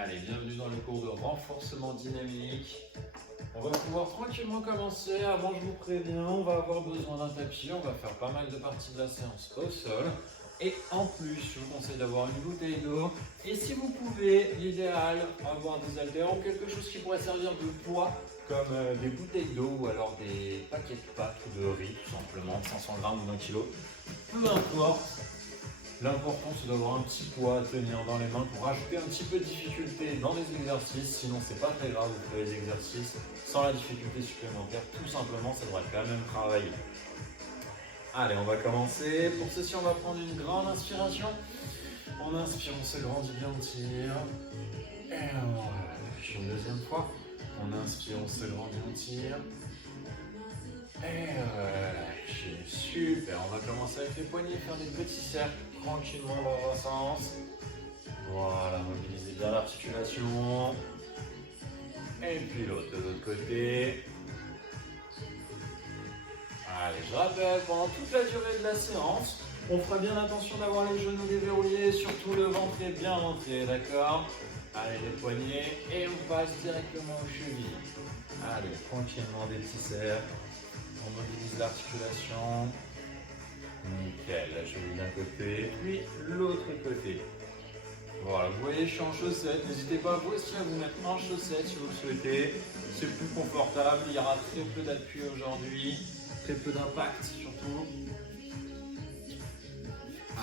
Allez, bienvenue dans le cours de renforcement dynamique. On va pouvoir tranquillement commencer. Avant, je vous préviens, on va avoir besoin d'un tapis. On va faire pas mal de parties de la séance au sol. Et en plus, je vous conseille d'avoir une bouteille d'eau. Et si vous pouvez, l'idéal, avoir des haltères ou quelque chose qui pourrait servir de poids, comme des bouteilles d'eau ou alors des paquets de pâtes ou de riz, tout simplement, 500 grammes ou 1 kg. Peu importe. L'important c'est d'avoir un petit poids à tenir dans les mains pour rajouter un petit peu de difficulté dans les exercices, sinon c'est pas très grave, vous ferez les exercices sans la difficulté supplémentaire, tout simplement ça devrait quand même travailler. Allez, on va commencer. Pour ceci, on va prendre une grande inspiration. On inspire, on se grandit bien, on tire. Et on relâche une deuxième fois. On inspire, on se grandit, on tire. Et relâche. Super, on va commencer avec les poignets, faire des petits cercles tranquillement dans un sens. Voilà, mobilisez bien l'articulation. Et puis l'autre de l'autre côté. Allez, je rappelle, pendant toute la durée de la séance, on fera bien attention d'avoir les genoux déverrouillés, surtout le ventre est bien rentré, d'accord? Allez, les poignets, et on passe directement aux chevilles. Allez, tranquillement des petits cercles. On mobilise l'articulation. Nickel, la cheville d'un côté, puis l'autre côté. Voilà, vous voyez, je suis en chaussettes. N'hésitez pas vous aussi à vous mettre en chaussettes si vous le souhaitez. C'est plus confortable, il y aura très peu d'appui aujourd'hui, très peu d'impact surtout.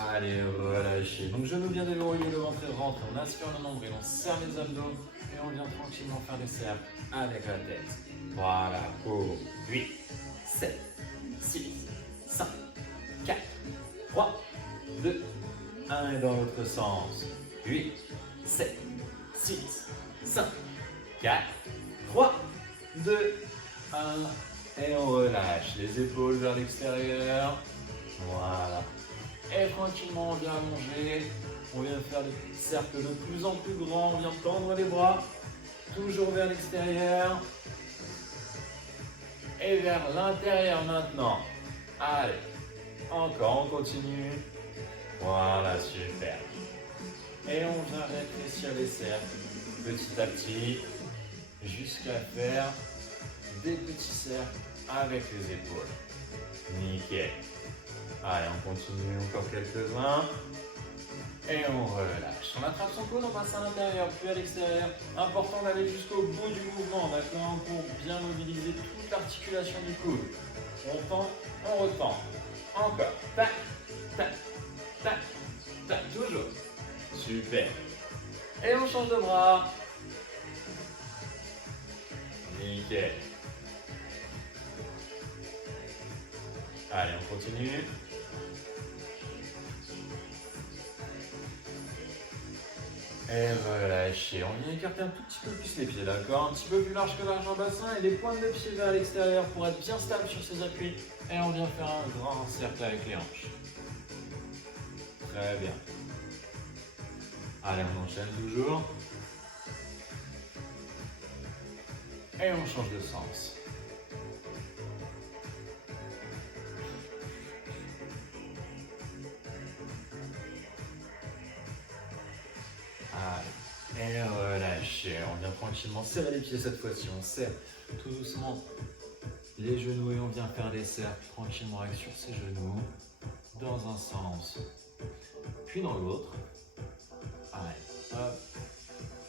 Allez, relâchez. Donc genoux bien déverrouillés, le ventre rentre, on aspire le nombril, on serre les abdos et on vient tranquillement faire des cercles avec la tête. Voilà, pour 8, 7, 6, 5, 4, 3, 2, 1 et dans l'autre sens. 8, 7, 6, 5, 4, 3, 2, 1 et on relâche les épaules vers l'extérieur. Voilà. Et tranquillement on vient allonger, on vient faire des cercles de plus en plus grands, on vient tendre les bras, toujours vers l'extérieur. Et vers l'intérieur maintenant. Allez, encore, on continue. Voilà, super. Et on vient rétrécir les cercles petit à petit jusqu'à faire des petits cercles avec les épaules. Nickel. Allez, on continue encore quelques-uns. Et on relâche. On attrape son coude, on passe à l'intérieur, puis à l'extérieur. Important d'aller jusqu'au bout du mouvement, d'accord, pour bien mobiliser toute l'articulation du coude. On tend, on retend. Encore. Tac, tac, tac, tac, toujours. Super. Et on change de bras. Nickel. Allez, on continue. Et relâchez. On vient écarter un tout petit peu plus les pieds, d'accord? Un petit peu plus large que l'arche en bassin et les pointes de pied vers l'extérieur pour être bien stable sur ses appuis. Et on vient faire un grand cercle avec les hanches. Très bien. Allez, on enchaîne toujours. Et on change de sens. Et relâchez, on vient tranquillement serrer les pieds cette fois-ci, on serre tout doucement les genoux et on vient faire des cercles tranquillement avec sur ses genoux, dans un sens, puis dans l'autre. Allez, hop.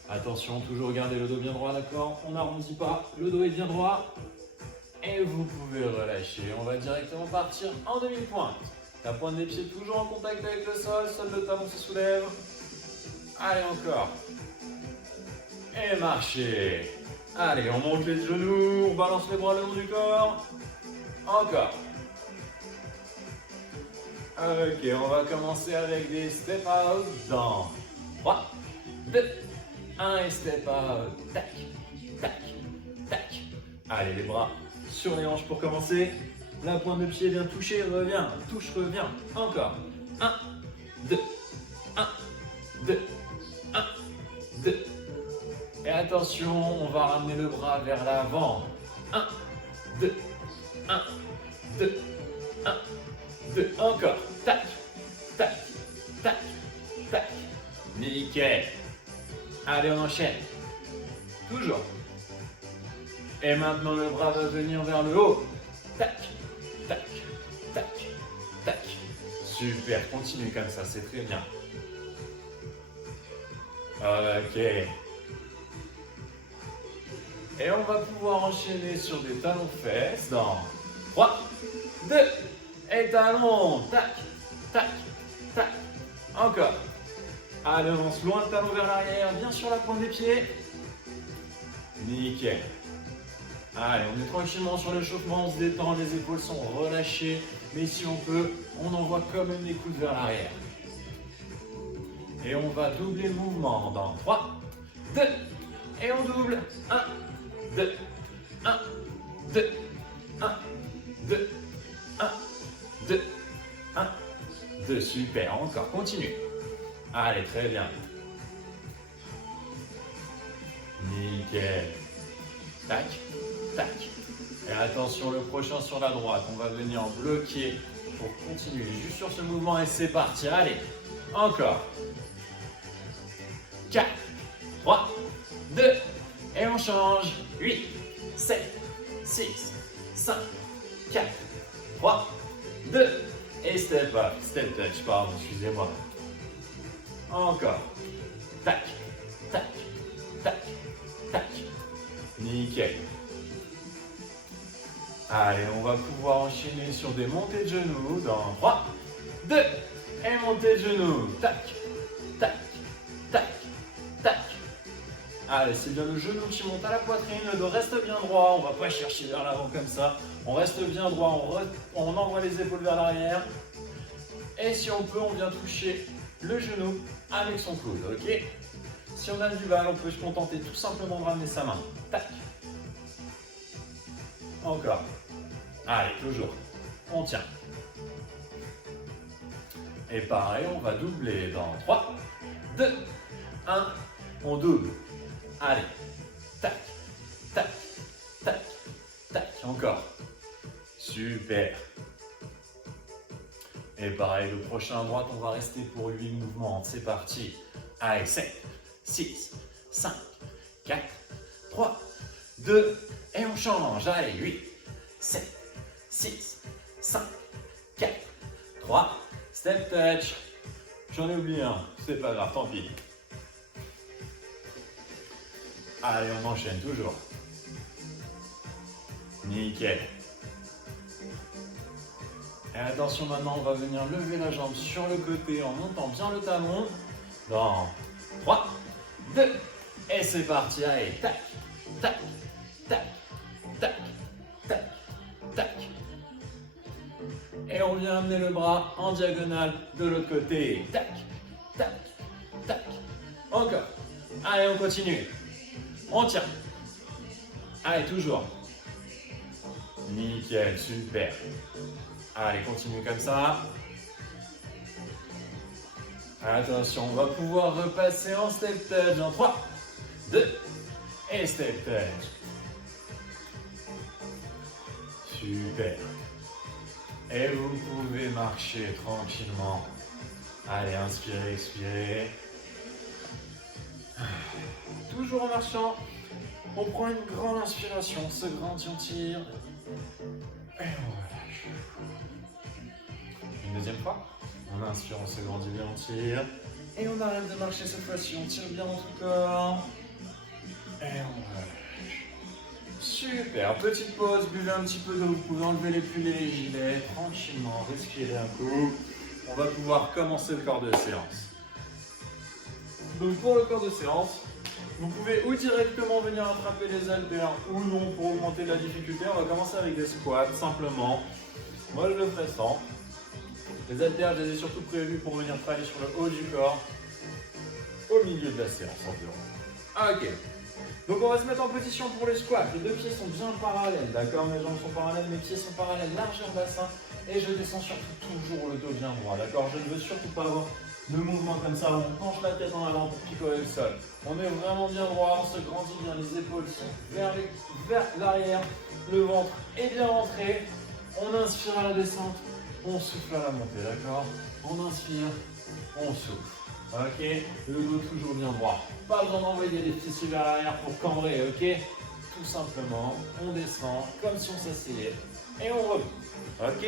Attention, toujours garder le dos bien droit, d'accord? On n'arrondit pas, le dos est bien droit. Et vous pouvez relâcher, on va directement partir en demi-pointe. La pointe des pieds toujours en contact avec le sol, seul le talon se soulève. Allez, encore. Et marchez. Allez, on monte les genoux, on balance les bras le long du corps. Encore. Ok, on va commencer avec des step out dans 3, 2, 1 et step out. Tac, tac, tac. Allez, les bras sur les hanches pour commencer. La pointe de pied vient toucher, revient, touche, revient. Encore. 1, 2, 1, 2. 1, 2. Et attention, on va ramener le bras vers l'avant. 1, 2, 1, 2, 1, 2. Encore. Tac, tac, tac, tac. Nickel. Allez. Allez, on enchaîne. Toujours. Et maintenant, le bras va venir vers le haut. Tac, tac, tac, tac. Super, continue comme ça, c'est très bien. Ok. Et on va pouvoir enchaîner sur des talons-fesses dans 3, 2, et talons. Tac, tac, tac. Encore. Allez, on avance loin le talon vers l'arrière, bien sur la pointe des pieds. Nickel. Allez, on est tranquillement sur l'échauffement, on se détend, les épaules sont relâchées. Mais si on peut, on envoie quand même les coudes vers l'arrière. Et on va doubler le mouvement dans 3, 2, et on double. 1, 2, 1, 2, 1, 2, 1, 2, 1, 2. Super, encore, continue. Allez, très bien. Nickel. Tac, tac. Et attention, le prochain sur la droite, on va venir bloquer pour continuer juste sur ce mouvement et c'est parti. Allez, encore. 4, 3, 2, et on change. 8, 7, 6, 5, 4, 3, 2, et step up, step touch, pardon, excusez-moi. Encore. Tac, tac, tac, tac. Nickel. Allez, on va pouvoir enchaîner sur des montées de genoux dans 3, 2, et montée de genoux. Tac, tac, tac, tac. Allez, c'est bien le genou qui monte à la poitrine, le dos reste bien droit, on ne va pas chercher vers l'avant comme ça. On reste bien droit, on envoie les épaules vers l'arrière. Et si on peut, on vient toucher le genou avec son coude, ok? Si on a du mal, on peut se contenter tout simplement de ramener sa main. Tac. Encore. Allez, toujours. On tient. Et pareil, on va doubler dans 3, 2, 1. On double. Allez. Tac, tac, tac, tac. Encore. Super. Et pareil, le prochain à droite, on va rester pour 8 mouvements. C'est parti. Allez, 7, 6, 5, 4, 3, 2, et on change. Allez, 8, 7, 6, 5, 4, 3, step touch. J'en ai oublié un, c'est pas grave, tant pis. Allez, on enchaîne toujours. Nickel. Et attention, maintenant, on va venir lever la jambe sur le côté en montant bien le talon. Dans 3, 2, et c'est parti. Allez, tac, tac, tac, tac, tac, tac. Et on vient amener le bras en diagonale de l'autre côté. Tac, tac, tac. Encore. Allez, on continue. On tient. Allez, toujours. Nickel, super. Allez, continue comme ça. Attention, on va pouvoir repasser en step touch dans 3, 2, et step touch. Super. Et vous pouvez marcher tranquillement. Allez, inspirez, expirez. Toujours en marchant, on prend une grande inspiration, on se grandit, on tire. Et on relâche. Une deuxième fois. On inspire, on se grandit bien, on tire. Et on arrête de marcher cette fois-ci, on tire bien dans tout le corps. Et on relâche. Super, petite pause, buvez un petit peu d'eau, vous pouvez enlever les pulls et les gilets, tranquillement, respirez un coup. On va pouvoir commencer le corps de séance. Donc pour le corps de séance, vous pouvez ou directement venir attraper les haltères ou non pour augmenter la difficulté. On va commencer avec des squats, simplement. Moi je le ferai sans. Les haltères, je les ai surtout prévus pour venir travailler sur le haut du corps, au milieu de la séance environ. Ok. Donc on va se mettre en position pour les squats. Les deux pieds sont bien parallèles, d'accord? Mes jambes sont parallèles, mes pieds sont parallèles, largeur bassin. Et je descends surtout toujours le dos bien droit, d'accord? Je ne veux surtout pas avoir de mouvement comme ça. On penche la tête en avant pour picorer le sol. On est vraiment bien droit, on se grandit bien, les épaules sont vers l'arrière, le ventre est bien rentré. On inspire à la descente, on souffle à la montée, d'accord? On inspire, on souffle. Ok, le dos toujours bien droit. Pas besoin d'envoyer les fessiers vers l'arrière pour cambrer, ok? Tout simplement, on descend comme si on s'asseyait et on remonte. Ok,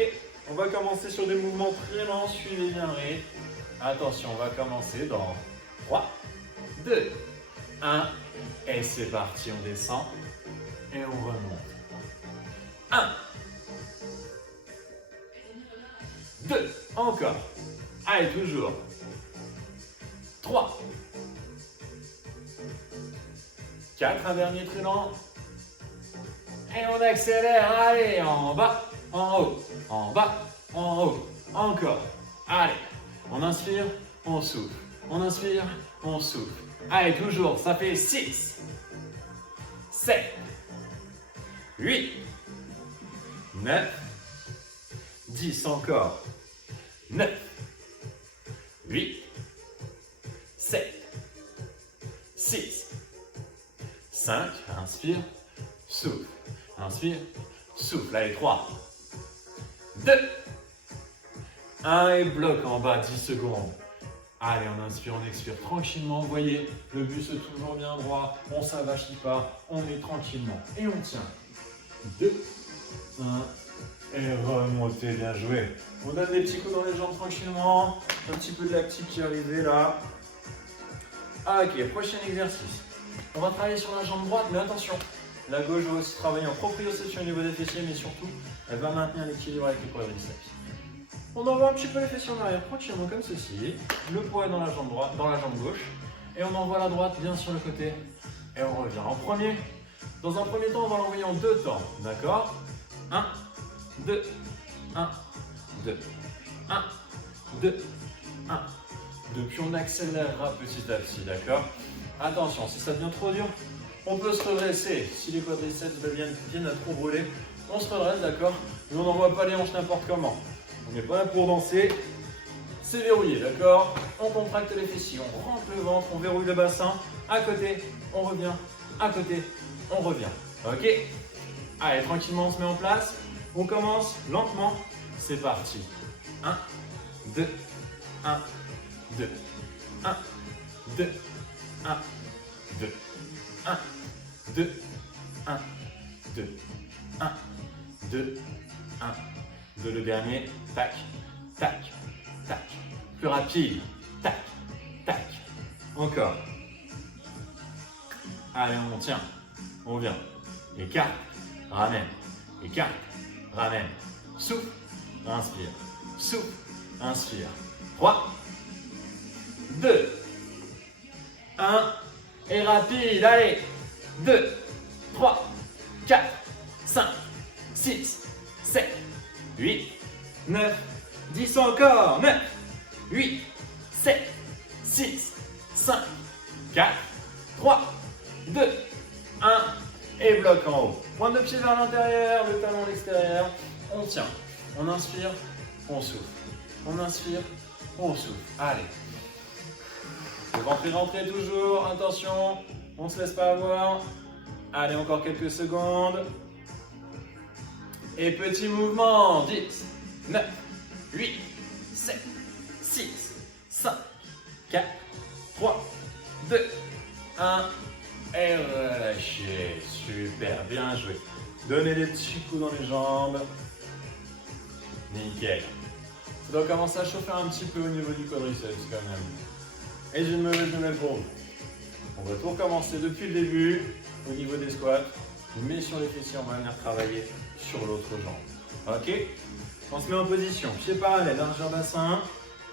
on va commencer sur des mouvements très lents, suivez bien le rythme. Attention, on va commencer dans 3, 2, 1, et c'est parti, on descend et on remonte. 1, 2, encore. Allez, toujours. 3, 4, un dernier très lent. Et on accélère, allez, en bas, en haut, en bas, en haut, encore. Allez, on inspire, on souffle. On inspire, on souffle. Allez, toujours, ça fait 6, 7, 8, 9, 10, encore. 9, 8, 7, 6, 5, inspire, souffle. Inspire, souffle. Allez, 3, 2, 1 et bloc en bas, 10 secondes. Allez, on inspire, on expire tranquillement. Vous voyez, le buste est toujours bien droit. On ne s'avachit pas, on est tranquillement. Et on tient. 2, 1 et remontez, bien joué. On donne des petits coups dans les jambes tranquillement. Un petit peu de lactique qui est arrivé là. Ok, prochain exercice. On va travailler sur la jambe droite, mais attention. La gauche va aussi travailler en proprioception au niveau des fessiers, mais surtout, elle va maintenir l'équilibre avec le quadriceps. On envoie un petit peu les fessiers en arrière, tranquillement comme ceci. Le poids est dans la jambe droite, dans la jambe gauche. Et on envoie la droite bien sur le côté. Et on revient. Dans un premier temps, on va l'envoyer en 2 temps. D'accord? 1, 2, 1, 2, 1, 2, 1, 2. Puis on accélérera petit à petit, d'accord? Attention, si ça devient trop dur, on peut se redresser. Si les quadriceps viennent à trop brûler, on se redresse, d'accord? Mais on n'envoie pas les hanches n'importe comment. On n'est pas là pour danser. C'est verrouillé, d'accord? On contracte les fessiers, on rentre le ventre, on verrouille le bassin. À côté, on revient. À côté, on revient. Ok? Allez, tranquillement, on se met en place. On commence lentement. C'est parti. 1, 2, 1, 2, 1, 2, 1, 2, 1, 2, 1, 2, 1, 2, 1, 2, le dernier, tac, tac, tac, plus rapide, tac, tac, encore. Allez, on tient, on vient, écarte, ramène, écarte, ramène, souffle, inspire, souffle, inspire, 3, 2, 1, et rapide, allez, 2, 3, 4, 5, 6, 7, 8, 9, 10 encore, 9, 8, 7, 6, 5, 4, 3, 2, 1, et bloc en haut. Pointe de pied vers l'intérieur, le talon à l'extérieur, on tient, on inspire, on souffle, on inspire, on souffle, allez. Le ventre est rentré toujours, attention, on ne se laisse pas avoir. Allez, encore quelques secondes. Et petit mouvement, 10, 9, 8, 7, 6, 5, 4, 3, 2, 1. Et relâchez, super, bien joué. Donnez des petits coups dans les jambes. Nickel. Ça doit commencer à chauffer un petit peu au niveau du quadriceps quand même. Et j'ai une mauvaise nouvelle pour vous. On va tout recommencer depuis le début, au niveau des squats, mais sur les fessiers, on va venir travailler sur l'autre jambe. Ok? On se met en position, pieds parallèles, largeur bassin.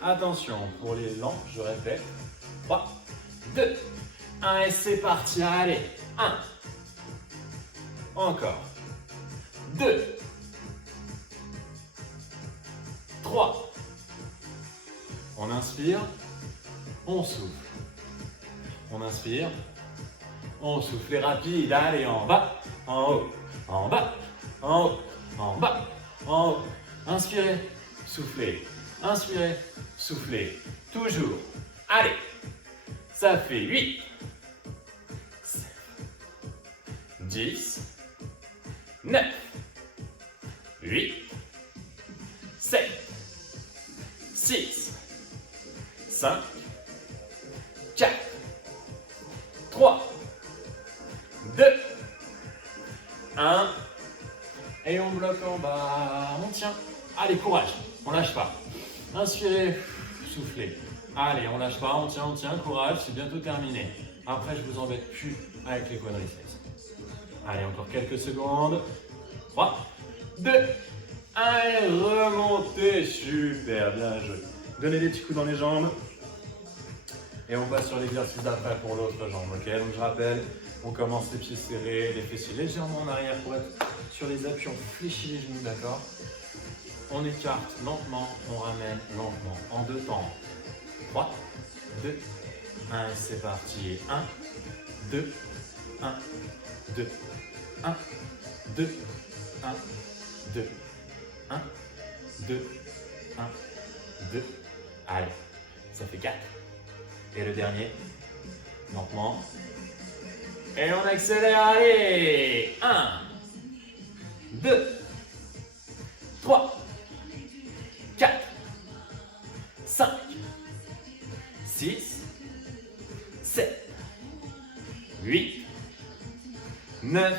Attention, pour les lents, je répète. 3, 2, 1 et c'est parti. Allez, 1. Encore. 2. 3. On inspire. On souffle. On inspire. On souffle. Et rapide. Allez, en bas, en haut, en bas, en haut, en bas, en haut. Inspirez, soufflez. Inspirez, soufflez. Toujours. Allez. Ça fait 8, 10, 9, 8, 7, 6, 5, 3, 2, 1. Et on bloque en bas, on tient. Allez, courage, on lâche pas. Inspirez, soufflez. Allez, on lâche pas, on tient, courage, c'est bientôt terminé. Après, je vous embête plus avec les quadriceps. Allez, encore quelques secondes. 3, 2, 1, et remontez. Super, bien joué. Donnez des petits coups dans les jambes. Et on passe sur l'exercice d'après pour l'autre jambe. Ok, donc je rappelle, on commence les pieds serrés, les fessiers légèrement en arrière pour être sur les appuis, on fléchit les genoux, d'accord? On écarte lentement, on ramène lentement, en 2 temps. 3, 2, 1, c'est parti. 1, 2, 1, 2, 1, 2, 1, 2, 1, 2, 1, 2. Allez, ça fait 4. Et le dernier, lentement. Et on accélère, allez. 1, 2, 3, 4, 5, 6, 7, 8, 9.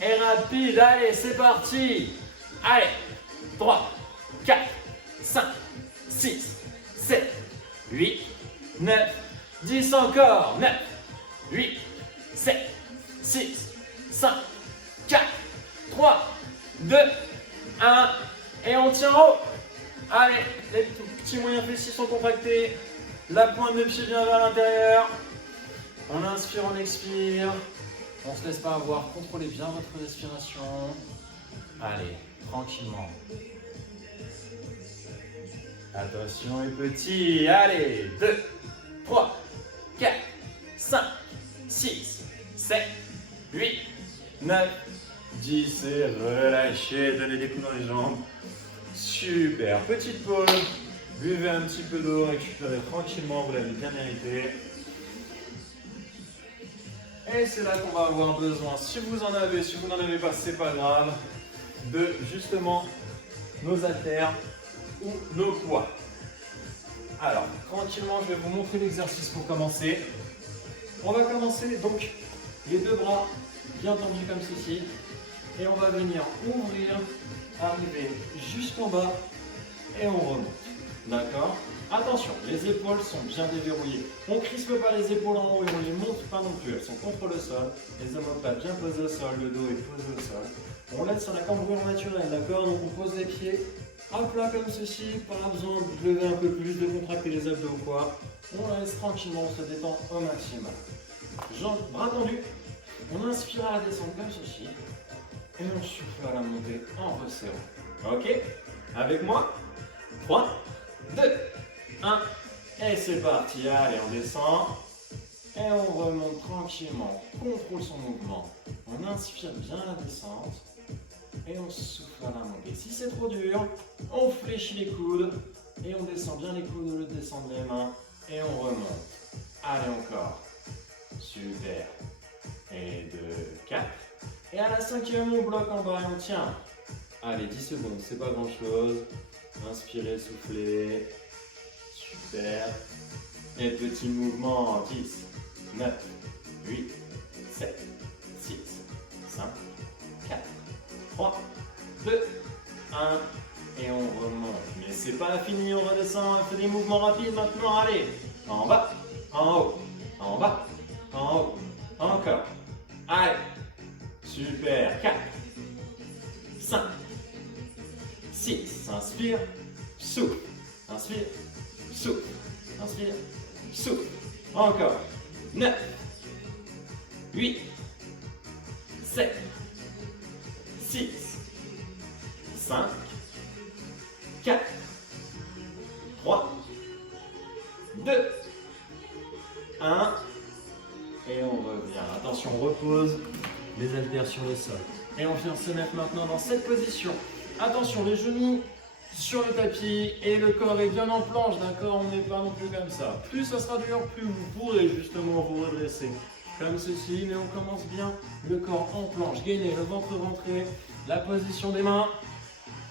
Et rapide, allez, c'est parti. Allez, 3, 4, 5, 6, 7, 8, 9, 10 encore. 9, 8, 7, 6, 5, 4, 3, 2, 1. Et on tient haut. Allez, les petits moyens fessiers sont contractés. La pointe de pied bien vers l'intérieur. On inspire, on expire. On ne se laisse pas avoir. Contrôlez bien votre respiration. Allez, tranquillement. Attention les petits. Allez, 2, 3, 4, 5, 6, 7, 8, 9, 10 et relâchez. Donnez des coups dans les jambes. Super. Petite pause. Buvez un petit peu d'eau. Récupérez tranquillement. Vous l'avez bien mérité. Et c'est là qu'on va avoir besoin, si vous en avez, si vous n'en avez pas, c'est pas grave, de justement nos haltères ou nos poids. Alors, tranquillement, je vais vous montrer l'exercice pour commencer. On va commencer donc les deux bras bien tendus comme ceci. Et on va venir ouvrir, arriver jusqu'en bas et on remonte. D'accord? Attention, les épaules sont bien déverrouillées. On ne crispe pas les épaules en haut et on ne les monte pas non plus. Elles sont contre le sol. Les omoplates bien posées au sol, le dos est posé au sol. On laisse sur la cambrure naturelle, d'accord? Donc on pose les pieds à plat comme ceci. Pas besoin de lever un peu plus, de contracter les abdos ou quoi. On laisse tranquillement, on se détend au maximum. Jambes, bras tendus. On inspire à la descente comme ceci. Et on souffle à la montée en resserrant. Ok? Avec moi? 3, 2, 1, et c'est parti, allez on descend, et on remonte tranquillement, on contrôle son mouvement, on inspire bien la descente, et on souffle à la montée. Si c'est trop dur, on fléchit les coudes, et on descend bien les coudes au lieu de descendre les mains, et on remonte. Allez encore, super, et 2, 4, et à la 5e on bloque en bas et on tient. Allez 10 secondes, c'est pas grand chose, inspirez, soufflez. Super. Et petit mouvement, 10, 9, 8, 7, 6, 5, 4, 3, 2, 1. Et on remonte. Mais c'est pas fini, on redescend, on fait des mouvements rapides maintenant. Allez, en bas, en haut, en bas, en haut, encore. Allez, super. 4, 5, 6, inspire, souffle, inspire. Souffle, inspire, souffle, encore, 9, 8, 7, 6, 5, 4, 3, 2, 1, et on revient. Attention, on repose les haltères sur le sol. Et on vient se mettre maintenant dans cette position. Attention, les genoux sur le tapis et le corps est bien en planche, d'accord? On n'est pas non plus comme ça. Plus ça sera dur, plus vous pourrez justement vous redresser. Comme ceci, mais on commence bien le corps en planche. Gainez, le ventre rentré, la position des mains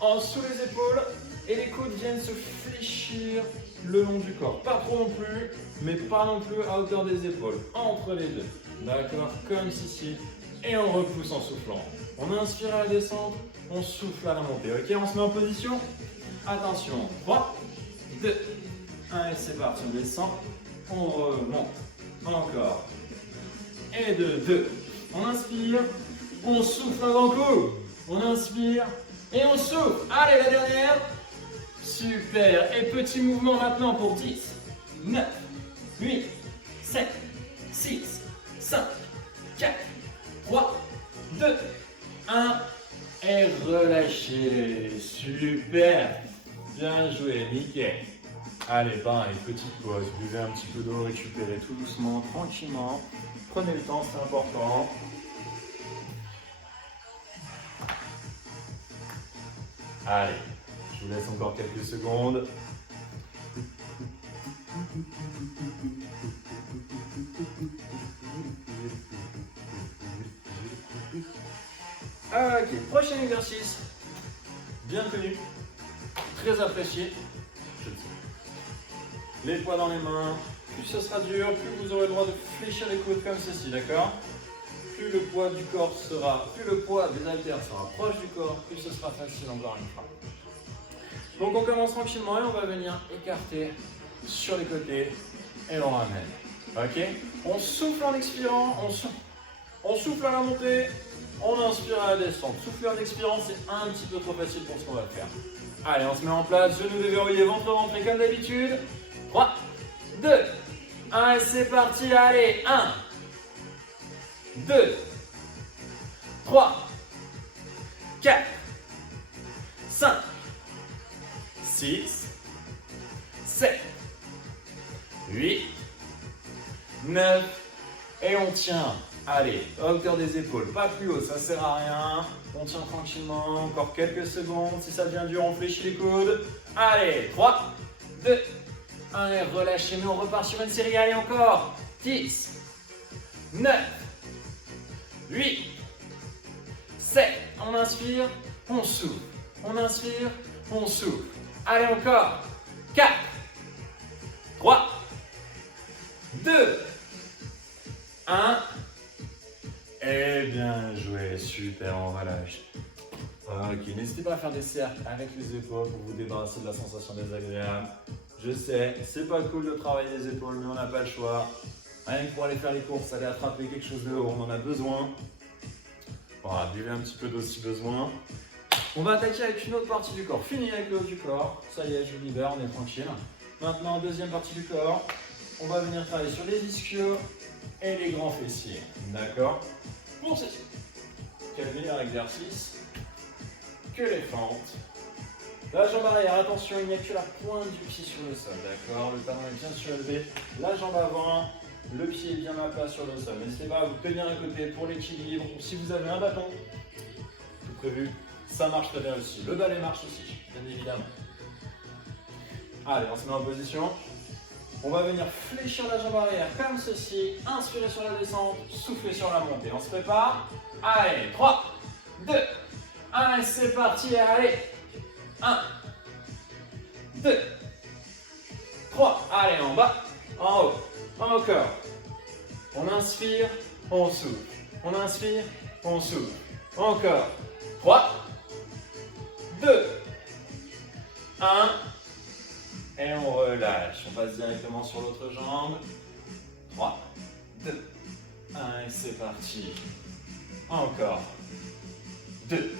en sous les épaules. et les côtes viennent se fléchir le long du corps. Pas trop non plus, mais pas non plus à hauteur des épaules. Entre les deux. D'accord? Comme ceci. Et on repousse en soufflant. On inspire à la descente, on souffle à la montée. Ok, on se met en position. Attention. 3, 2, 1 et c'est parti. On descend. On remonte. Encore. Et 2, 2. On inspire. On souffle un grand coup. On inspire. Et on souffle. Allez, la dernière. Super. Et petit mouvement maintenant pour 10, 9, 8, 7, 6, 5, 4, 3, 2, 1. Et relâchez. Super. Bien joué. Nickel. Allez, pareil, petite pause. Buvez un petit peu d'eau, récupérez tout doucement, tranquillement. Prenez le temps, c'est important. Allez, je vous laisse encore quelques secondes. Ok, prochain exercice. Bien connu, très apprécié. Je le sais. Les poids dans les mains. Plus ce sera dur, plus vous aurez le droit de fléchir les côtes comme ceci, d'accord? Plus le poids du corps sera, plus le poids des haltères sera proche du corps, plus ce sera facile encore une fois. Donc on commence tranquillement et on va venir écarter sur les côtés et on ramène. Ok? On souffle en expirant, on souffle à la montée, on inspire à la descente. Souffler en expirant, c'est un petit peu trop facile pour ce qu'on va faire. Allez, on se met en place, genoux déverrouillés, ventre rentré comme d'habitude. 3, 2, 1 et c'est parti, allez, 1, 2, 3, 4, 5, 6, 7, 8, 9, et on tient. Allez, hauteur des épaules, pas plus haut, ça sert à rien. On tient tranquillement, encore quelques secondes. Si ça devient dur, on fléchit les coudes. Allez, 3, 2, 1 et relâchez, mais on repart sur une série. Allez, encore. 10, 9, 8, 7. On inspire, on souffle. On inspire, on souffle. Allez, encore. 4, 3, 2, 1. Et bien joué, super, on relâche. Ok, n'hésitez pas à faire des cercles avec les épaules pour vous débarrasser de la sensation désagréable. Je sais, c'est pas cool de travailler les épaules, mais on n'a pas le choix. Rien que pour aller faire les courses, aller attraper quelque chose de haut, on en a besoin. Voilà, buvez un petit peu d'eau si besoin. On va attaquer avec une autre partie du corps. Fini avec le haut du corps. Ça y est, je vous libère, on est tranquille. Maintenant, deuxième partie du corps. On va venir travailler sur les ischios et les grands fessiers. D'accord? Pour ceci, quel meilleur exercice que les fentes. La jambe arrière, attention, il n'y a que la pointe du pied sur le sol, d'accord? Le talon est bien surélevé, la jambe avant, le pied est bien à plat sur le sol. N'hésitez pas à vous tenir à côté pour l'équilibre, ou si vous avez un bâton, tout prévu, ça marche très bien aussi. Le balai marche aussi, bien évidemment. Allez, on se met en position. On va venir fléchir la jambe arrière comme ceci, inspirer sur la descente, souffler sur la montée. On se prépare. Allez, 3, 2, 1 et c'est parti, allez. 1, 2, 3, allez, en bas, en haut, encore. On inspire, on souffle. On inspire, on souffle. Encore. 3, 2, 1. Et on relâche. On passe directement sur l'autre jambe. 3, 2, 1 et c'est parti. Encore. 2,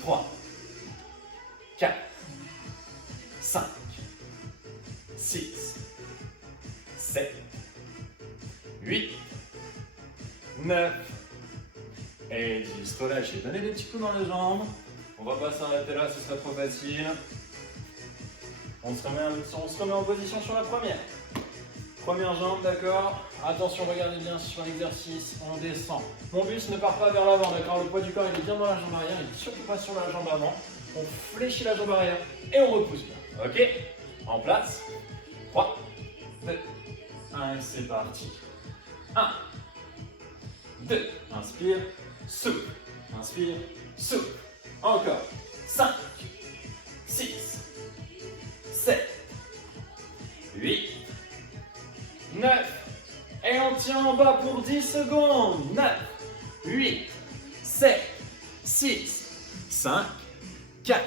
3, 4, 5, 6, 7, 8, 9 et 10. Relâchez. Donnez des petits coups dans les jambes. On va pas s'arrêter là, ce serait trop facile. On se remet en position sur la première. Première jambe, d'accord? Attention, regardez bien sur l'exercice, on descend. Mon bus ne part pas vers l'avant, d'accord? Le poids du corps, il est bien dans la jambe arrière, il n'est surtout pas sur la jambe avant. On fléchit la jambe arrière et on repousse bien. Ok? En place. 3, 2, 1 et c'est parti. 1, 2, inspire, souffle. Inspire, souffle. Encore. 5, 6, 7, 8, 9. Et on tient en bas pour 10 secondes. 9, 8, 7, 6, 5, 4,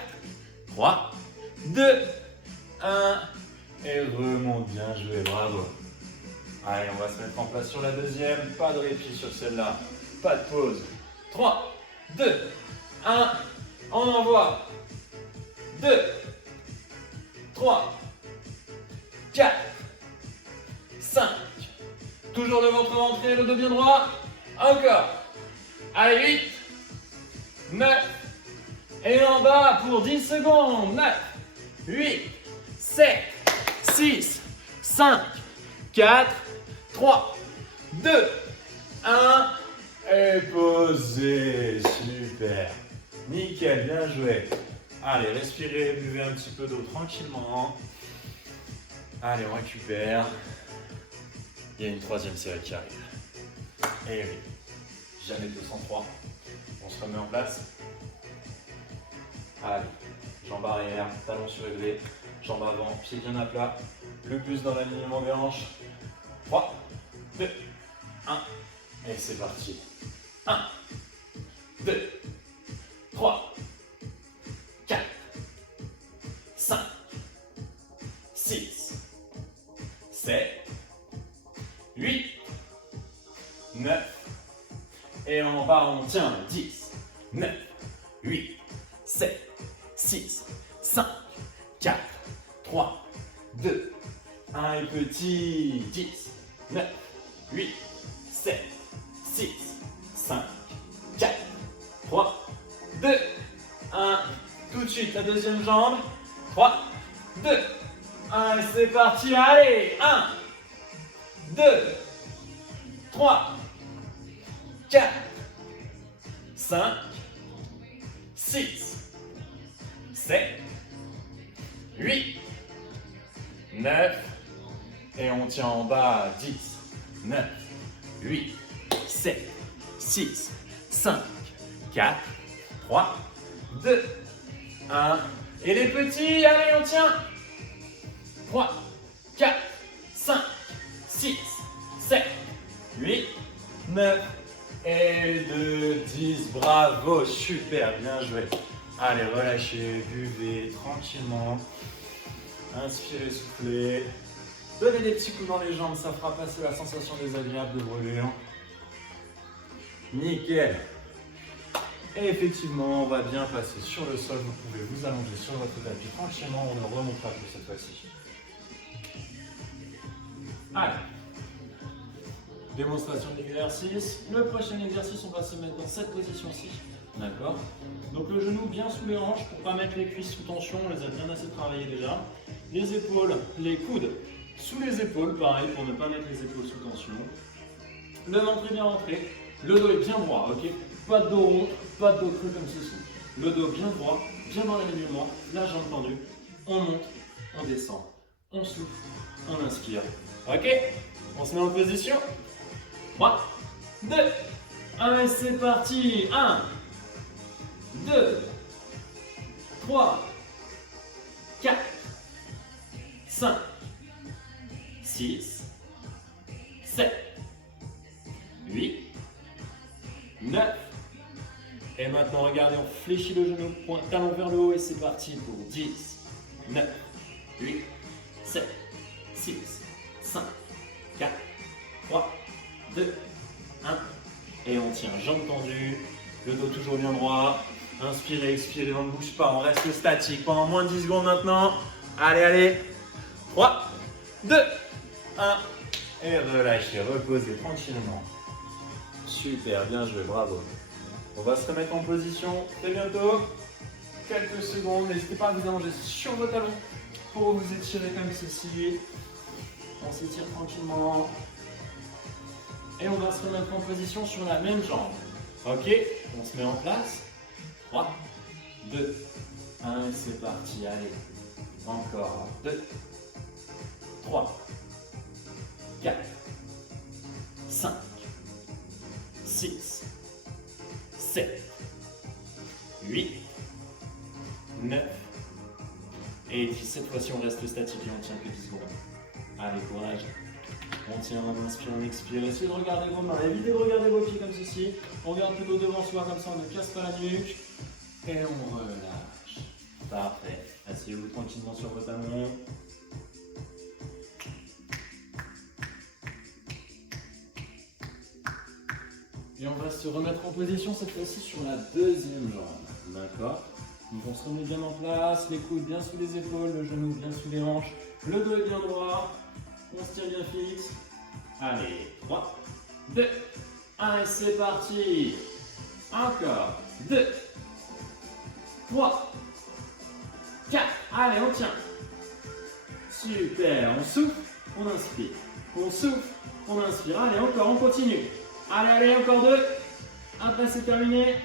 3, 2, 1. Et remonte, bien joué, bravo. Allez, on va se mettre en place sur la deuxième. Pas de répit sur celle-là. Pas de pause. 3, 2, 1. On envoie. 2, 3, 4, 5. Toujours le ventre rentré, le dos bien droit. Encore. Allez, 8, 9. Et en bas pour 10 secondes. 9, 8, 7, 6, 5, 4, 3, 2, 1. Et posez. Super. Nickel, bien joué. Allez, respirez, buvez un petit peu d'eau tranquillement. Allez, on récupère. Il y a une troisième série qui arrive. Et oui, jamais 203. On se remet en place. Allez, jambes arrière, talons surélevés, jambes avant, pieds bien à plat. Le plus dans l'alignement des hanches. 3, 2, 1. Et c'est parti. 1, 2, 3, 4, 5, 6, 7, 8, 9. Et en bas, on tient. 10, 9, 8, 7, 6, 5, 4, 3, 2, 1 et petit. 10, 9, 8, 7, 6, 5, 4, 3, 2, 1. Tout de suite, la deuxième jambe. 3, 2, 1. Et c'est parti. Allez. 1, 2, 3, 4, 5, 6, 7, 8, 9. Et on tient en bas. 10, 9, 8, 7, 6, 5, 4, 3, 2, 1. Et les petits, allez, on tient. 3, 4, 5, 6, 7, 8, 9 et 2, 10. Bravo, super, bien joué. Allez, relâchez, buvez tranquillement. Inspirez, soufflez. Donnez des petits coups dans les jambes, ça fera passer la sensation désagréable de brûlure. Nickel. Et effectivement, on va bien passer sur le sol. Vous pouvez vous allonger sur votre tapis tranquillement. On ne remonte pas plus cette fois-ci. Allez. Démonstration de l'exercice. Le prochain exercice, on va se mettre dans cette position-ci. D'accord. Donc le genou bien sous les hanches pour ne pas mettre les cuisses sous tension. On les a bien assez travaillées déjà. Les épaules, les coudes sous les épaules, pareil, pour ne pas mettre les épaules sous tension. Le ventre est bien rentré. Le dos est bien droit, ok? Pas de dos rond, pas de dos creux comme ceci. Le dos bien droit, bien dans l'alignement, la jambe tendue. On monte, on descend, on souffle, on inspire. Ok? On se met en position. 3, 2, 1 et c'est parti. 1, 2, 3, 4, 5, 6, 7, 8, 9. Et maintenant, regardez, on fléchit le genou, point talon vers le haut et c'est parti pour 10, 9, 8, 7, 6, 5, 4, 3, 2, 1. Et on tient, jambes tendues, le dos toujours bien droit. Inspirez, expirez, on ne bouge pas, on reste statique pendant moins de 10 secondes maintenant. Allez, allez. 3, 2, 1. Et relâchez, reposez tranquillement. Super, bien joué, bravo. On va se remettre en position très bientôt. Quelques secondes, n'hésitez pas à vous allonger sur vos talons pour vous étirer comme ceci. On s'étire tranquillement. Et on va se remettre en position sur la même jambe. Ok, on se met en place. 3, 2, 1, et c'est parti. Allez, encore 2, 3, 4, 5, 6, 7, 8, 9, statique et on tient que 10 secondes. Allez, courage. On tient, on inspire, on expire. Essayez de regarder vos mains. Évitez de regarder vos pieds comme ceci. On regarde plutôt devant soi, comme ça on ne casse pas la nuque. Et on relâche. Parfait. Asseyez-vous tranquillement sur vos talons. Et on va se remettre en position cette fois-ci sur la deuxième jambe. D'accord? Donc on se remet bien en place, les coudes bien sous les épaules, le genou bien sous les hanches, le dos est bien droit, on se tient bien fixe. Allez, 3, 2, 1 et c'est parti. Encore, 2, 3, 4, allez on tient. Super, on souffle, on inspire. On souffle, on inspire. Allez encore, on continue. Allez, encore 2. Après c'est terminé.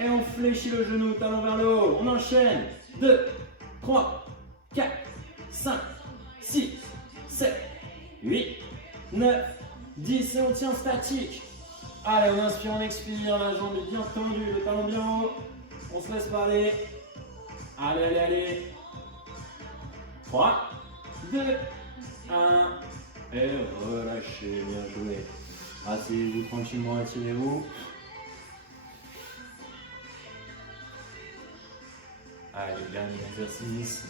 Et on fléchit le genou, talon vers le haut. On enchaîne. 2, 3, 4, 5, 6, 7, 8, 9, 10. Et on tient statique. Allez, on inspire, on expire. La jambe est bien tendue, le talon bien haut. On se laisse parler. Allez. 3, 2, 1. Et relâchez, bien joué. Asseyez-vous tranquillement, étirez-vous. Allez, dernier exercice.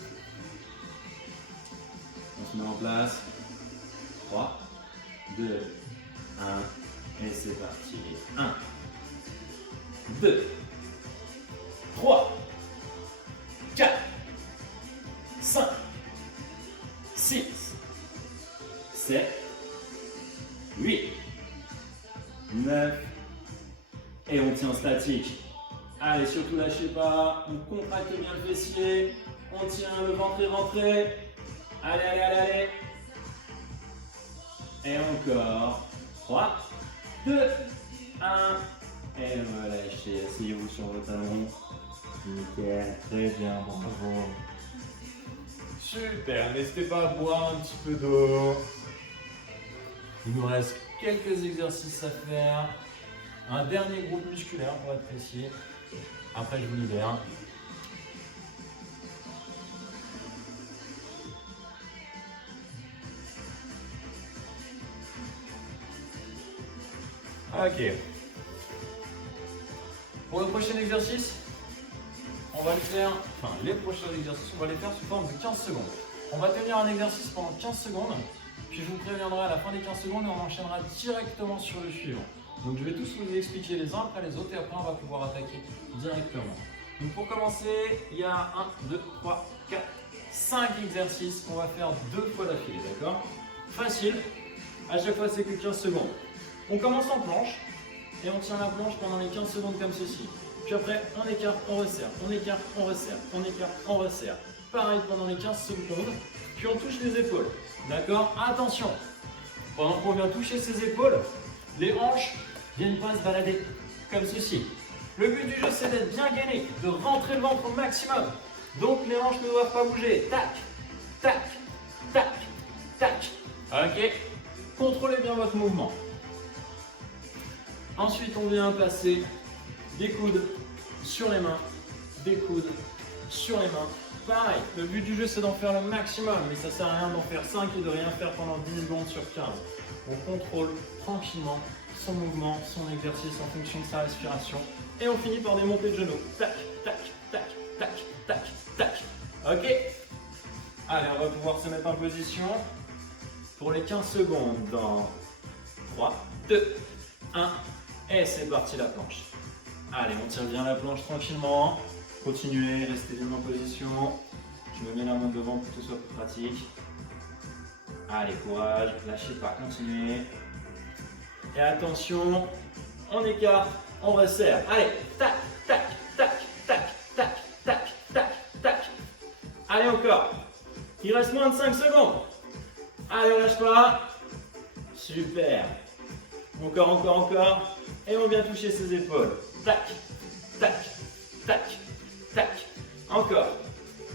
On se met en place. 3, 2, 1. Et c'est parti. 1, 2, 3, 4, 5, 6, 7, 8, 9. Et on tient statique. Allez, surtout lâchez pas. On contracte bien le fessier. On tient, le ventre est rentré. Allez. Et encore. 3, 2, 1. Et relâchez. Asseyez-vous sur vos talons. Nickel. Très bien, bravo. Super, n'hésitez pas à boire un petit peu d'eau. Il nous reste quelques exercices à faire. Un dernier groupe musculaire pour être précis. Après, je vous libère. Ok. Pour le prochain exercice, on va le faire, enfin les prochains exercices, on va les faire sous forme de 15 secondes. On va tenir un exercice pendant 15 secondes, puis je vous préviendrai à la fin des 15 secondes et on enchaînera directement sur le suivant. Donc je vais tous vous expliquer les uns après les autres et après on va pouvoir attaquer directement. Donc pour commencer, il y a 1, 2, 3, 4, 5 exercices qu'on va faire 2 fois d'affilée, d'accord? Facile, à chaque fois c'est que 15 secondes. On commence en planche et on tient la planche pendant les 15 secondes comme ceci. Puis après, on écarte, on resserre, on écarte, on resserre, on écarte, on resserre. Pareil pendant les 15 secondes, puis on touche les épaules. D'accord? Attention, pendant qu'on vient toucher ses épaules, les hanches viennent pas se balader comme ceci. Le but du jeu, c'est d'être bien gainé, de rentrer le ventre au maximum. Donc les hanches ne doivent pas bouger. Tac, tac, tac, tac. Ok? Contrôlez bien votre mouvement. Ensuite, on vient passer des coudes sur les mains, des coudes sur les mains. Pareil, le but du jeu c'est d'en faire le maximum, mais ça sert à rien d'en faire 5 et de rien faire pendant 10 secondes sur 15. On contrôle tranquillement son mouvement, son exercice en fonction de sa respiration. Et on finit par des montées de genoux. Tac, tac, tac, tac, tac, tac. Ok? Allez, on va pouvoir se mettre en position pour les 15 secondes dans 3, 2, 1. Et c'est parti la planche. Allez, on tire bien la planche tranquillement. Continuez, restez bien en position. Je me mets la main devant pour que ce soit plus pratique. Allez, courage, lâchez pas, continuez. Et attention, on écarte, on resserre. Allez, tac, tac, tac, tac, tac, tac, tac, tac. Allez, encore. Il reste moins de 5 secondes. Allez, on lâche pas. Super. Encore. Et on vient toucher ses épaules. Tac, tac, tac, tac. Encore.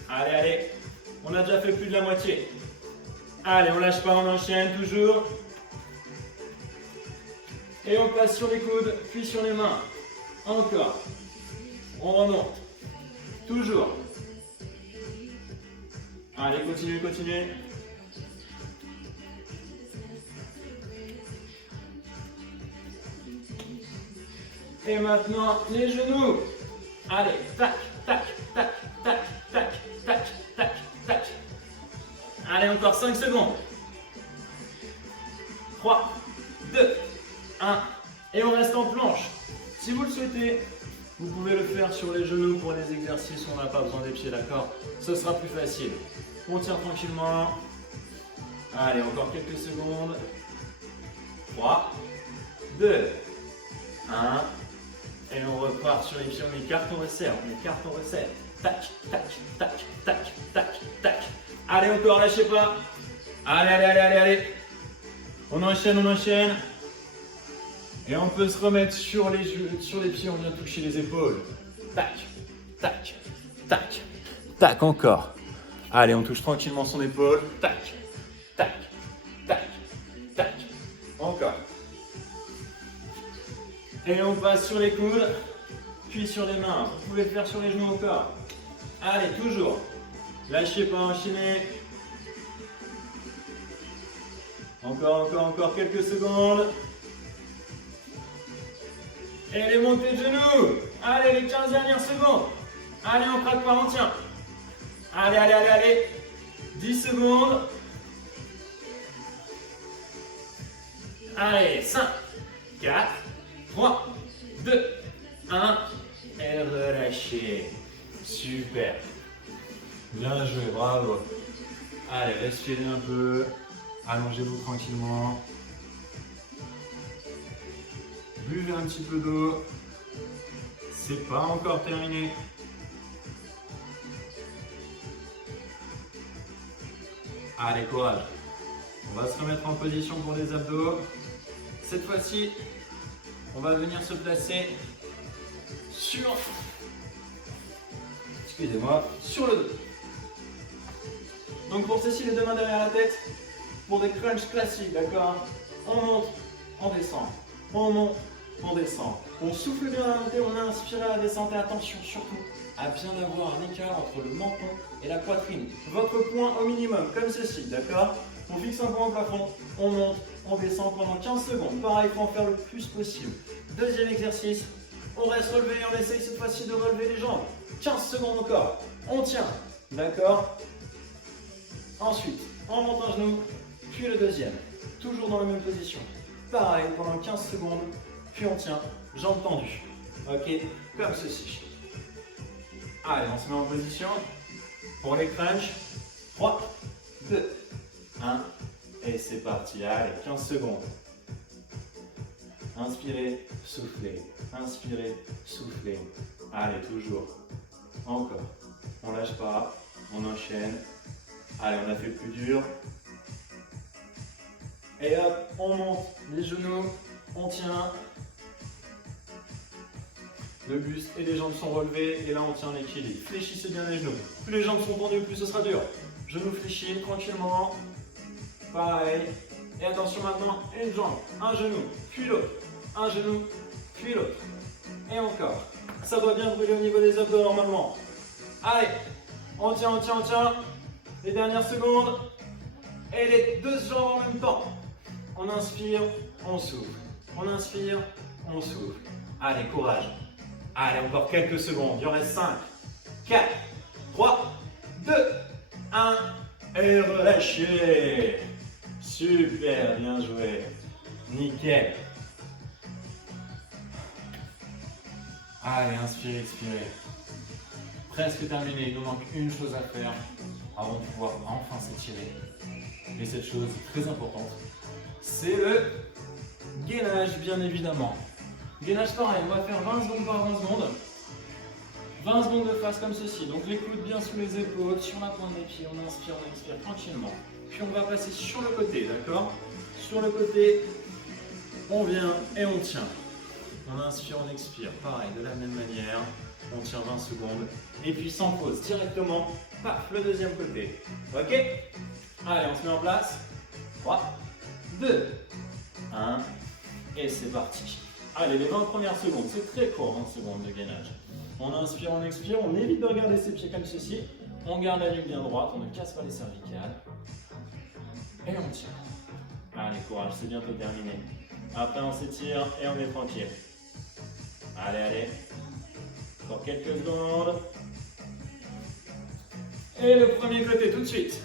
Allez. On a déjà fait plus de la moitié. Allez, on lâche pas, on enchaîne toujours. Et on passe sur les coudes, puis sur les mains. Encore. On remonte. Toujours. Allez, continue, continue. Et maintenant, les genoux. Allez, tac, tac, tac, tac, tac, tac, tac, tac. Allez, encore 5 secondes. 3, 2, 1. Et on reste en planche. Si vous le souhaitez, vous pouvez le faire sur les genoux pour les exercices où on n'a pas besoin des pieds, d'accord? Ce sera plus facile. On tient tranquillement. Allez, encore quelques secondes. 3, 2, 1. Et on repart sur les pieds, on écarte, on resserre, on écarte, on resserre. Tac, tac, tac, tac, tac, tac. Allez, encore, lâchez pas. Allez, allez, allez, allez, allez. On enchaîne, on enchaîne. Et on peut se remettre sur les pieds, on vient toucher les épaules. Tac, tac, tac, tac, encore. Allez, on touche tranquillement son épaule. Tac, tac, tac, tac. Encore. Et on passe sur les coudes, puis sur les mains. Vous pouvez le faire sur les genoux encore. Allez, toujours. Lâchez pas, enchaînez. Encore, encore, encore quelques secondes. Et les montées de genoux. Allez, les 15 dernières secondes. Allez, on craque pas, on tient. Allez, allez, allez, allez. 10 secondes. Allez, 5, 4, 3, 2, 1. Et relâchez. Super. Bien joué, bravo. Allez, respirez un peu. Allongez-vous tranquillement. Buvez un petit peu d'eau. C'est pas encore terminé. Allez, courage. On va se remettre en position pour les abdos. Cette fois-ci, on va venir se placer sur, excusez-moi, sur le dos. Donc pour ceci, les deux mains derrière la tête, pour des crunchs classiques, d'accord? On monte, on descend. On monte, on descend. On souffle bien à la montée, on inspire à la descente et attention surtout à bien avoir un écart entre le menton et la poitrine. Votre point au minimum, comme ceci, d'accord? On fixe un point au plafond, on monte, on descend pendant 15 secondes. Pareil, il faut en faire le plus possible. Deuxième exercice, on reste relevé et on essaye cette fois-ci de relever les jambes. 15 secondes encore, on tient, d'accord? Ensuite, on monte un genou, puis le deuxième, toujours dans la même position. Pareil, pendant 15 secondes, puis on tient, jambes tendues. Ok, comme ceci. Allez, on se met en position. Pour les crunchs, 3, 2, 1. Et c'est parti. Allez, 15 secondes. Inspirez, soufflez. Inspirez, soufflez. Allez, toujours. Encore. On lâche pas. On enchaîne. Allez, on a fait le plus dur. Et hop, on monte les genoux. On tient. Le buste et les jambes sont relevés et là on tient l'équilibre. Fléchissez bien les genoux. Plus les jambes sont tendues, plus ce sera dur. Genoux fléchis tranquillement. Pareil. Et attention maintenant, une jambe, un genou, puis l'autre. Un genou, puis l'autre. Et encore. Ça doit bien brûler au niveau des abdos normalement. Allez, on tient, on tient, on tient. Les dernières secondes. Et les deux jambes en même temps. On inspire, on souffle. On inspire, on souffle. Allez, courage. Allez, encore quelques secondes. Il en reste 5, 4, 3, 2, 1. Et relâchez. Super, bien joué. Nickel. Allez, inspirez, expirez. Presque terminé. Il nous manque une chose à faire avant de pouvoir enfin s'étirer. Et cette chose très importante, c'est le gainage, bien évidemment. Gainage pareil, on va faire 20 secondes par 20 secondes. 20 secondes de face comme ceci. Donc les coudes bien sous les épaules, sur la pointe des pieds, on inspire tranquillement. Puis on va passer sur le côté, d'accord? Sur le côté, on vient et on tient. On inspire, on expire. Pareil, de la même manière. On tient 20 secondes. Et puis sans pause, directement, paf, le deuxième côté. Ok? Allez, on se met en place. 3, 2, 1. Et c'est parti. Allez, les 20 premières secondes, c'est très court, 20 secondes de gainage. On inspire, on expire, on évite de regarder ses pieds comme ceci. On garde la nuque bien droite, on ne casse pas les cervicales. Et on tient. Allez, courage, c'est bientôt terminé. Après, on s'étire et on est tranquille. Allez, allez. Encore quelques secondes. Et le premier côté, tout de suite.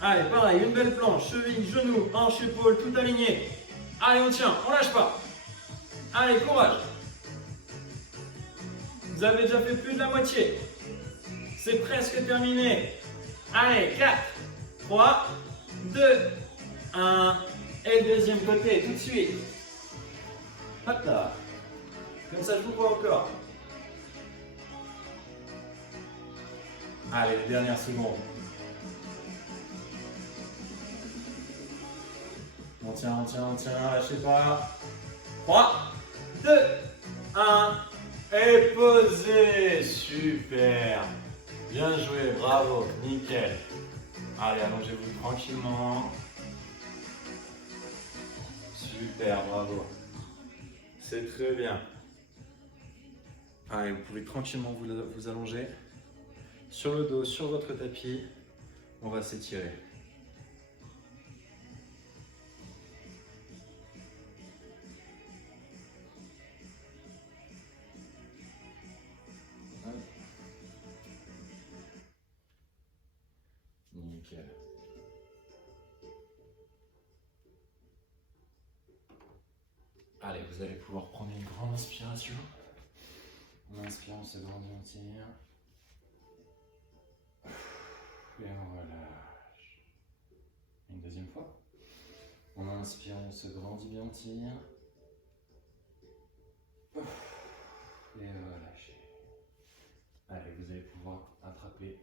Allez, pareil, une belle planche, cheville, genou, hanche, épaule, tout aligné. Allez, on tient, on lâche pas. Allez, courage. Vous avez déjà fait plus de la moitié. C'est presque terminé. Allez, 4, 3, 2, 1. Et le deuxième côté, tout de suite. Hop là. Comme ça, je vous vois encore. Allez, dernière seconde. On tient, lâchez pas. 3, 2, 1. Et posez. Super. Bien joué, bravo, nickel. Allez, allongez-vous tranquillement. Super, bravo. C'est très bien. Allez, vous pouvez tranquillement vous allonger. Sur le dos, sur votre tapis, on va s'étirer. Nickel. Allez, vous allez pouvoir prendre une grande inspiration. On inspire, on se grandit, on tire. Et on relâche. Une deuxième fois. On inspire, on se grandit bien, on tire. Et relâchez. Allez, vous allez pouvoir attraper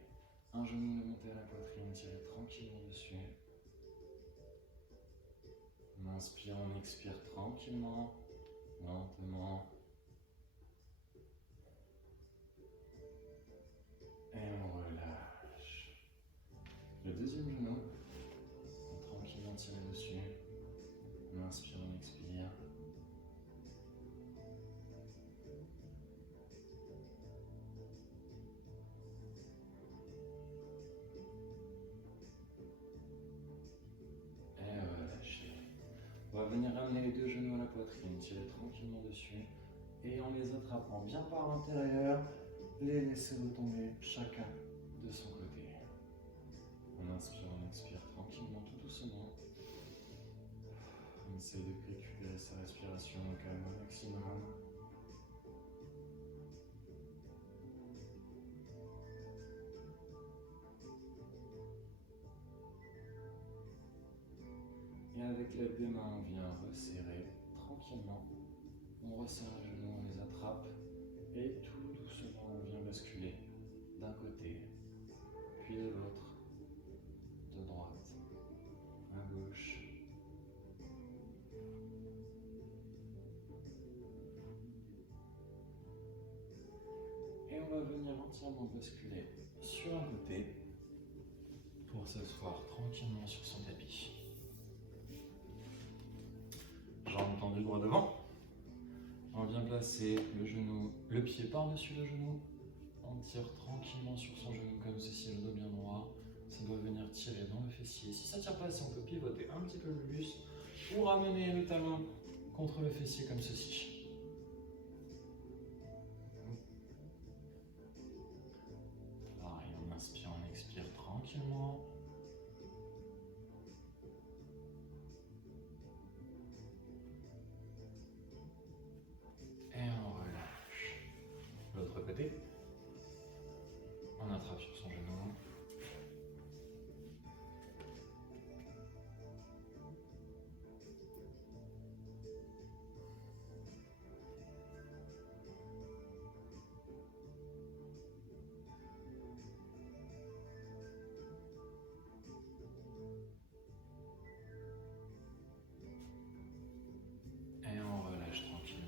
un genou, le monter à la poitrine, tirer tranquillement dessus. On inspire, on expire tranquillement, lentement. Et on relâche. Le deuxième genou, on tranquillement tirer dessus. On inspire, on expire. Et relâchez. On va venir ramener les deux genoux à la poitrine, tirer tranquillement dessus. Et en les attrapant bien par l'intérieur, les laisser retomber chacun de son côté. On inspire, on expire tranquillement, tout doucement. On essaie de récupérer sa respiration au calme au maximum. Et avec l'aide des mains, on vient resserrer tranquillement. On resserre les genoux, on les attrape. Et tout doucement, on vient basculer d'un côté, puis de l'autre, de droite, à gauche. Et on va venir entièrement basculer sur un côté pour s'asseoir tranquillement sur son tapis. Jambes tendues droit devant. On vient placer le genou, le pied par-dessus le genou. On tire tranquillement sur son genou comme ceci, le dos bien droit. Ça doit venir tirer dans le fessier. Si ça ne tire pas assez, on peut pivoter un petit peu plus ou ramener le talon contre le fessier comme ceci. Pareil, on inspire, on expire tranquillement. Et on relâche. L'autre côté. On attrape sur son genou. Et on relâche tranquillement.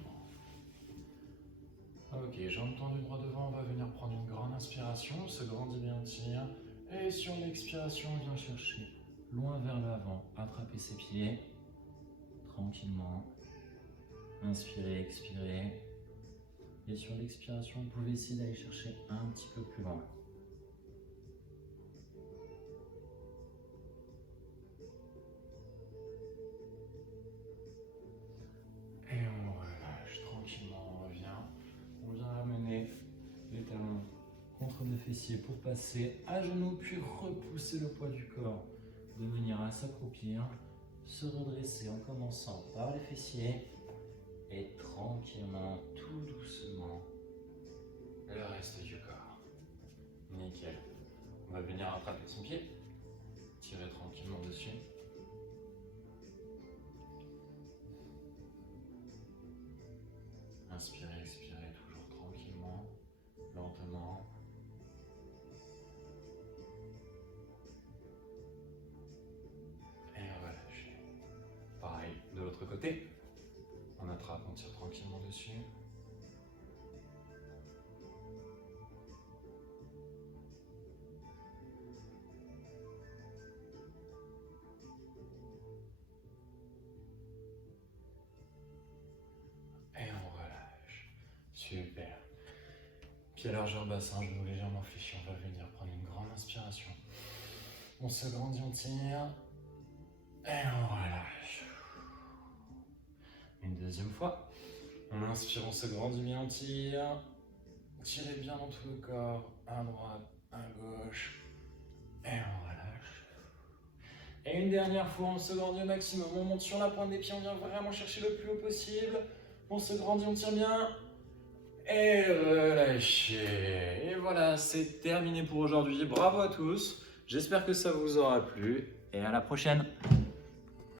Ok, jambes tendues droit devant, on va venir prendre une grande inspiration, on se grandit bien, tire. Et sur l'expiration, on vient chercher loin vers l'avant, attraper ses pieds, tranquillement. Inspirez, expirez. Et sur l'expiration, vous pouvez essayer d'aller chercher un petit peu plus loin. fessiers pour passer à genoux, puis repousser le poids du corps de manière à s'accroupir, se redresser en commençant par les fessiers et tranquillement, tout doucement, le reste du corps. Nickel. On va venir attraper son pied, tirer tranquillement dessus. Inspirez, expirez, toujours tranquillement, lentement. Et relâchez. Pareil, de l'autre côté. On attrape, on tire tranquillement dessus. Et on relâche. Super. Pied largeur bassin, genou légèrement fléchi. On va venir prendre une grande inspiration. On se grandit, on tire. Et on relâche. Une deuxième fois. On inspire, on se grandit bien, on tire. Tirez bien dans tout le corps. À droite, à gauche. Et on relâche. Et une dernière fois, on se grandit au maximum. On monte sur la pointe des pieds, on vient vraiment chercher le plus haut possible. On se grandit, on tire bien. Et relâchez. Et voilà, c'est terminé pour aujourd'hui. Bravo à tous. J'espère que ça vous aura plu. Et à la prochaine.